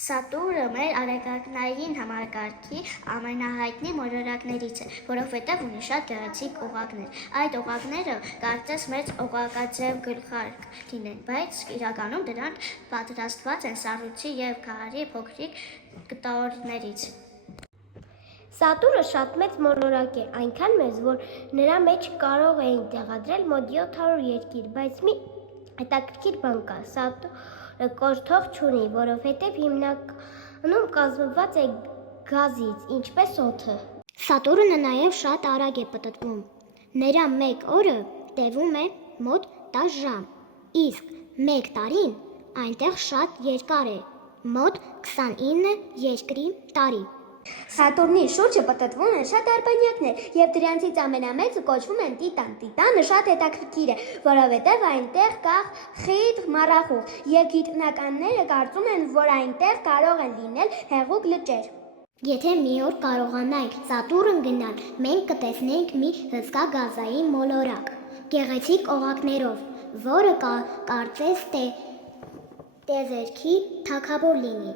Սատուրնը մեր արեգակնային համակարգի ամենահայտնի մոլորակներից է, որովհետև ունի շատ գեղեցիկ օղակներ։ Այդ օղակները կարծես մեծ օղակաձև գլխարկ լինեն, բայց իրականում դրանք պատրաստված են սառույցի և քարի փոքրիկ կտորներից։ Սատուրնը շատ մեծ մոլորակ է, այնքան մեծ, որ նրա մեջ կարող էին տեղադրել մոտ 700 երկիր, բայց մի հետաքրքիր բան կա. Սատուրնը կոթող չունի, որովհետև հիմնականում կազմված է գազից, ինչպես օդը։ Սատուրնը նաև շատ արագ է պտտվում։ Նրա մեկ օրը տևում է մոտ 10 ժամ, իսկ մեկ տարին այնտեղ շատ երկար է, մոտ 29 երկրի տարի։ Սատուրնի շուրջը պտտվում են շատ արբանյակներ, և դրանցից ամենամեծը կոչվում են Տիտան։ Տիտանը շատ հետաքրքիր է, որովհետև այնտեղ կա խիտ մառախուղ, և գիտնականները կարծում են, որ այնտեղ կարող են լինել հեղուկ լճեր։ Եթե մի օր կարողանայինք Սատուրն գնալ, մենք կտեսնեինք մի հսկա գազային մոլորակ, գեղեցիկ օղակներով, որը կարծես թե տիեզերքի թագավոր լինի։